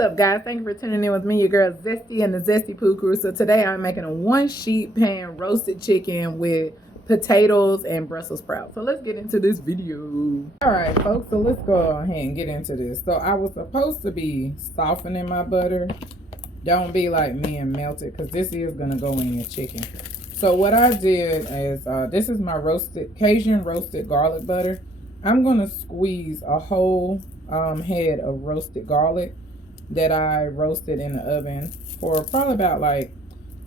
up, guys? Thank you for tuning in with me, your girl Zesty and the Zesty Poo Crew. So today I'm making a 1-sheet pan roasted chicken with potatoes and Brussels sprouts. So let's get into this video. All right, folks, so let's go ahead and get into this. So I was supposed to be softening my butter. Don't be like me and melt it, because this is going to go in your chicken. So what I did is, this is my Cajun roasted garlic butter. I'm going to squeeze a whole head of roasted garlic that I roasted in the oven for probably about like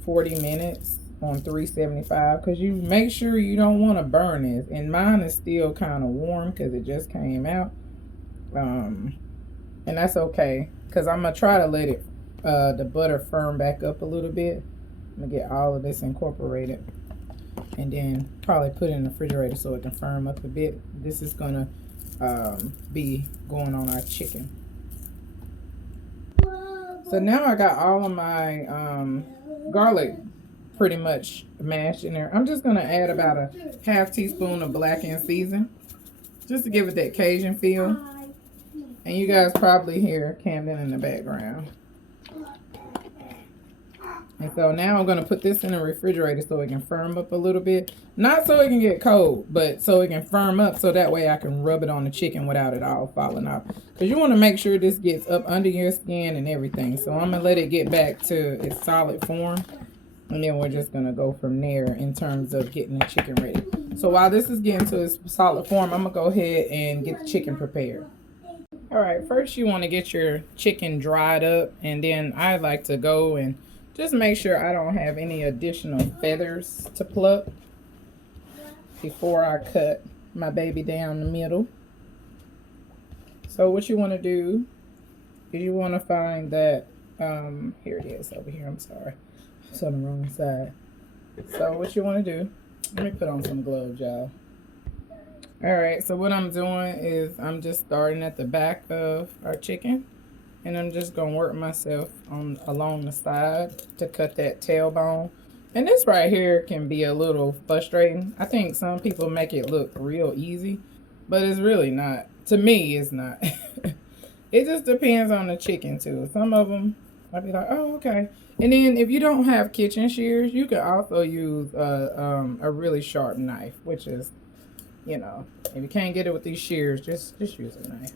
40 minutes on 375, because you make sure you don't want to burn this. And mine is still kind of warm because it just came out. And that's okay, because I'm going to try to let it the butter firm back up a little bit. I'm going to get all of this incorporated and then probably put it in the refrigerator so it can firm up a bit. This is going to be going on our chicken. So now I got all of my garlic pretty much mashed in there. I'm just going to add about a half teaspoon of blackened season just to give it that Cajun feel. And you guys probably hear Camden in the background. And so now I'm going to put this in the refrigerator so it can firm up a little bit. Not so it can get cold, but so it can firm up, so that way I can rub it on the chicken without it all falling off. Because you want to make sure this gets up under your skin and everything. So I'm going to let it get back to its solid form. And then we're just going to go from there in terms of getting the chicken ready. So while this is getting to its solid form, I'm going to go ahead and get the chicken prepared. All right, first you want to get your chicken dried up. And then I like to go and just make sure I don't have any additional feathers to pluck before I cut my baby down the middle. So what you want to do is you want to find that, here it is over here, I'm sorry. It's on the wrong side. So what you want to do, let me put on some gloves, y'all. All right, so what I'm doing is I'm just starting at the back of our chicken. And I'm just going to work myself along the side to cut that tailbone. And this right here can be a little frustrating. I think some people make it look real easy, but it's really not. To me, it's not. It just depends on the chicken too. Some of them, I'll be like, oh, okay. And then if you don't have kitchen shears, you can also use a really sharp knife, which is, you know, if you can't get it with these shears, just use a knife.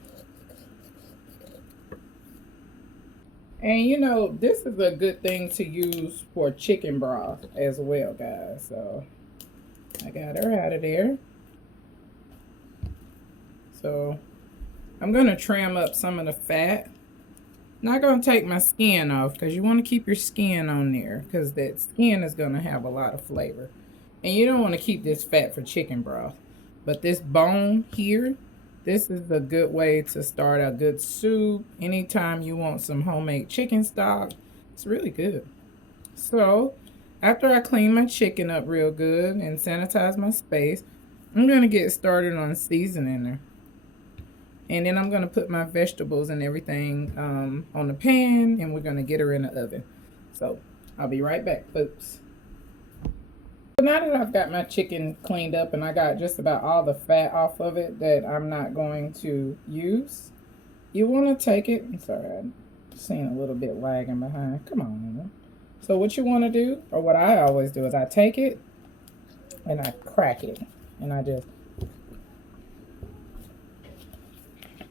And you know, this is a good thing to use for chicken broth as well, guys. So I got her out of there. So I'm going to trim up some of the fat. Not going to take my skin off, because you want to keep your skin on there, because that skin is going to have a lot of flavor. And you don't want to keep this fat for chicken broth. But this bone here, this is a good way to start a good soup. Anytime you want some homemade chicken stock, it's really good. So after I clean my chicken up real good and sanitize my space, I'm going to get started on seasoning her. And then I'm going to put my vegetables and everything on the pan, and we're going to get her in the oven. So I'll be right back, folks. So now that I've got my chicken cleaned up and I got just about all the fat off of it that I'm not going to use, you want to take it. I'm sorry, I'm seeing a little bit lagging behind. Come on. So what you want to do, or what I always do, is I take it and I crack it. And I just,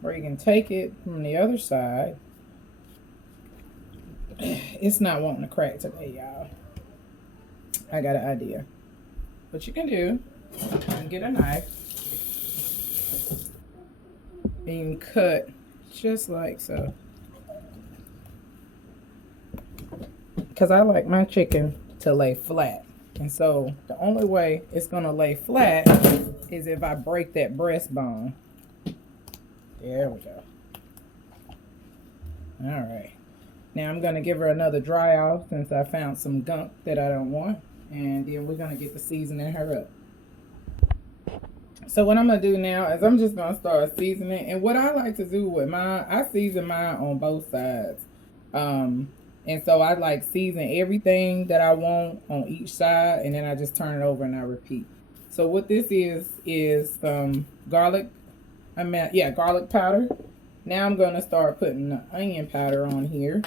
or you can take it from the other side. It's not wanting to crack today, y'all. I got an idea. What you can do, you can get a knife and you can cut just like so. Because I like my chicken to lay flat. And so the only way it's going to lay flat is if I break that breastbone. There we go. All right. Now I'm going to give her another dry off since I found some gunk that I don't want. And then we're going to get the seasoning her up. So what I'm going to do now is I'm just going to start seasoning. And what I like to do with mine, I season mine on both sides. And so I like season everything that I want on each side. And then I just turn it over and I repeat. So what this is garlic, garlic powder. Now I'm going to start putting the onion powder on here.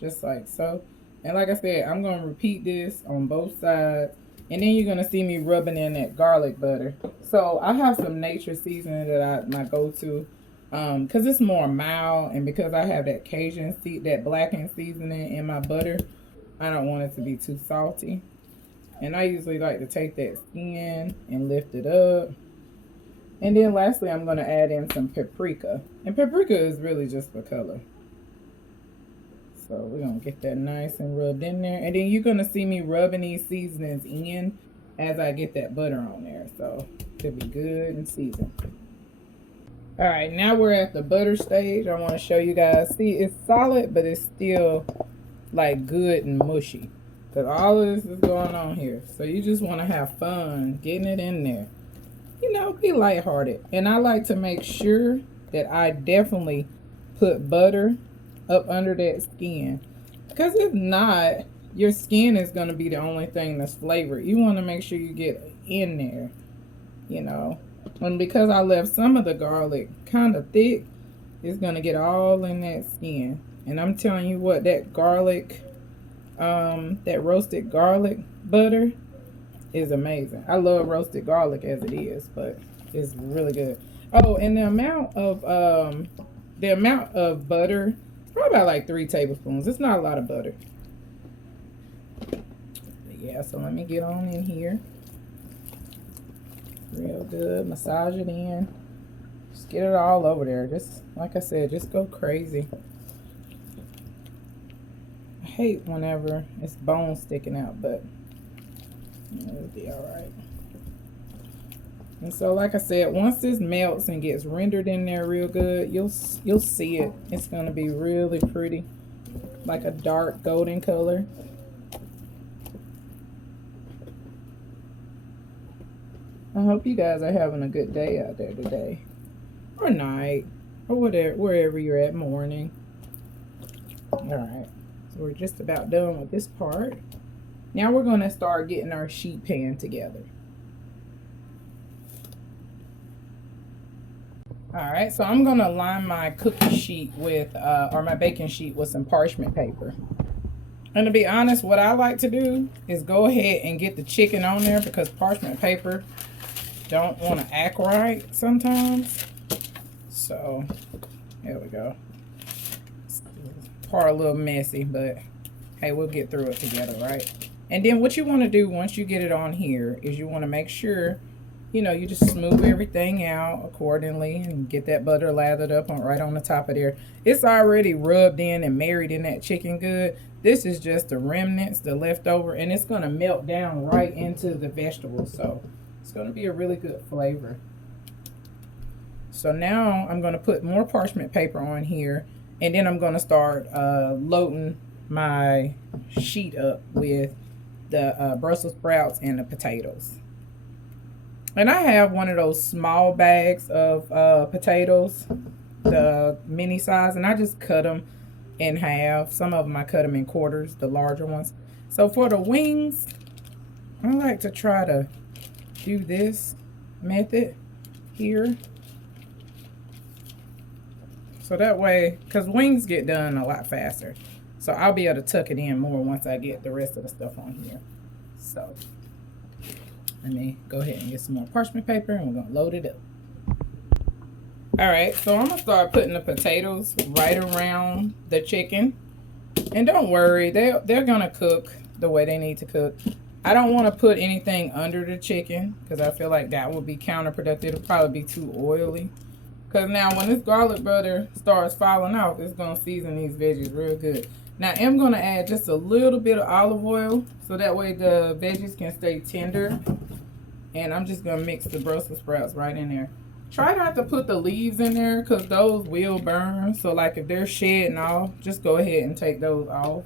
Just like so. And like I said, I'm going to repeat this on both sides. And then you're going to see me rubbing in that garlic butter. So I have some nature seasoning that my go-to. Because it's more mild. And because I have that that blackened seasoning in my butter, I don't want it to be too salty. And I usually like to take that skin and lift it up. And then lastly, I'm going to add in some paprika. And paprika is really just for color. So we're going to get that nice and rubbed in there. And then you're going to see me rubbing these seasonings in as I get that butter on there. So it'll be good and seasoned. All right, now we're at the butter stage. I want to show you guys. See, it's solid, but it's still like good and mushy. Because all of this is going on here. So you just want to have fun getting it in there. You know, be lighthearted. And I like to make sure that I definitely put butter up under that skin. Because if not, your skin is going to be the only thing that's flavored. You want to make sure you get in there, you know. And because I left some of the garlic kind of thick, it's going to get all in that skin. And I'm telling you what, that garlic, that roasted garlic butter is amazing. I love roasted garlic as it is, but it's really good. Oh, and the amount of butter, probably about like 3 tablespoons. It's not a lot of butter. But yeah, so let me get on in here. Real good. Massage it in. Just get it all over there. Just like I said, just go crazy. I hate whenever it's bone sticking out, but it'll be alright. And so like I said, once this melts and gets rendered in there real good, you'll see it. It's going to be really pretty, like a dark golden color. I hope you guys are having a good day out there today, or night, or whatever, wherever you're at, morning. Alright, so we're just about done with this part. Now we're going to start getting our sheet pan together. Alright, so I'm going to line my cookie sheet with, or my baking sheet with some parchment paper. And to be honest, what I like to do is go ahead and get the chicken on there, because parchment paper don't want to act right sometimes. So, there we go. It's part a little messy, but hey, we'll get through it together, right? And then what you want to do once you get it on here is you want to make sure, you know, you just smooth everything out accordingly and get that butter lathered up right on the top of there. It's already rubbed in and married in that chicken good. This is just the remnants, the leftover, and it's going to melt down right into the vegetables. So it's going to be a really good flavor. So now I'm going to put more parchment paper on here, and then I'm going to start loading my sheet up with the Brussels sprouts and the potatoes. And I have one of those small bags of potatoes, the mini size, and I just cut them in half. Some of them I cut them in quarters, the larger ones. So for the wings, I like to try to do this method here. So that way, because wings get done a lot faster. So I'll be able to tuck it in more once I get the rest of the stuff on here. So let me go ahead and get some more parchment paper, and we're going to load it up. Alright, so I'm going to start putting the potatoes right around the chicken. And don't worry, they're going to cook the way they need to cook. I don't want to put anything under the chicken, because I feel like that would be counterproductive. It'll probably be too oily. Because now when this garlic butter starts falling off, it's going to season these veggies real good. Now I'm going to add just a little bit of olive oil, so that way the veggies can stay tender. And I'm just going to mix the Brussels sprouts right in there. Try not to put the leaves in there, because those will burn. So like if they're shedding off, just go ahead and take those off.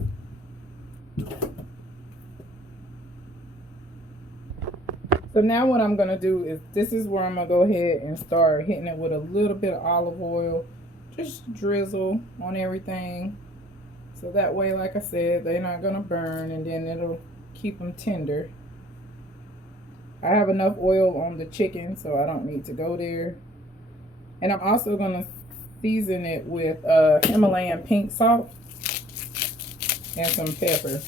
So now what I'm going to do is, this is where I'm going to go ahead and start hitting it with a little bit of olive oil. Just drizzle on everything. So that way, like I said, they're not going to burn, and then it'll keep them tender. I have enough oil on the chicken, so I don't need to go there. And I'm also going to season it with Himalayan pink salt and some pepper.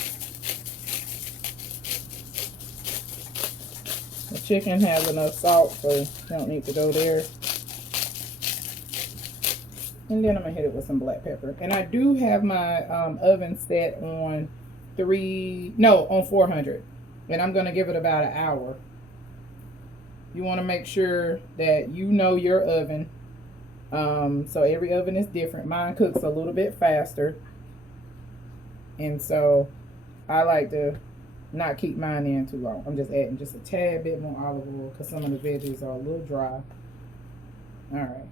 The chicken has enough salt, so you don't need to go there. And then I'm going to hit it with some black pepper. And I do have my oven set on 400. And I'm going to give it about an hour. You want to make sure that you know your oven. So every oven is different. Mine cooks a little bit faster. And so I like to not keep mine in too long. I'm just adding just a tad bit more olive oil because some of the veggies are a little dry. All right.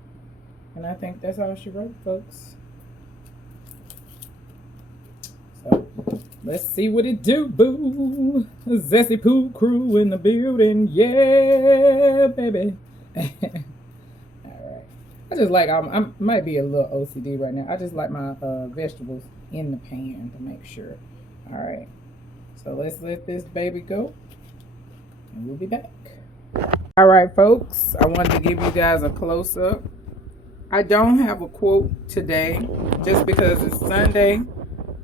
And I think that's all she wrote, folks. So let's see what it do, boo. Zesty Pooh crew in the building. Yeah, baby. Alright. I just like, I might be a little OCD right now. I just like my vegetables in the pan to make sure. Alright. So let's let this baby go. And we'll be back. Alright, folks. I wanted to give you guys a close-up. I don't have a quote today just because it's Sunday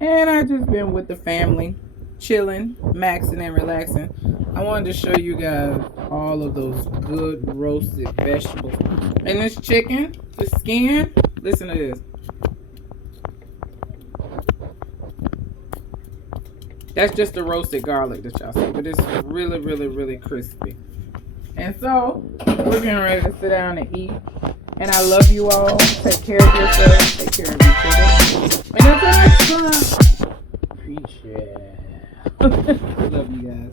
and I just been with the family, chilling, maxing and relaxing. I wanted to show you guys all of those good roasted vegetables. And this chicken, the skin, listen to this. That's just the roasted garlic that y'all see, but it's really, really, really crispy. And so, we're getting ready to sit down and eat. And I love you all. Take care of yourselves. Take care of each other. And until next time, appreciate it. Love you guys.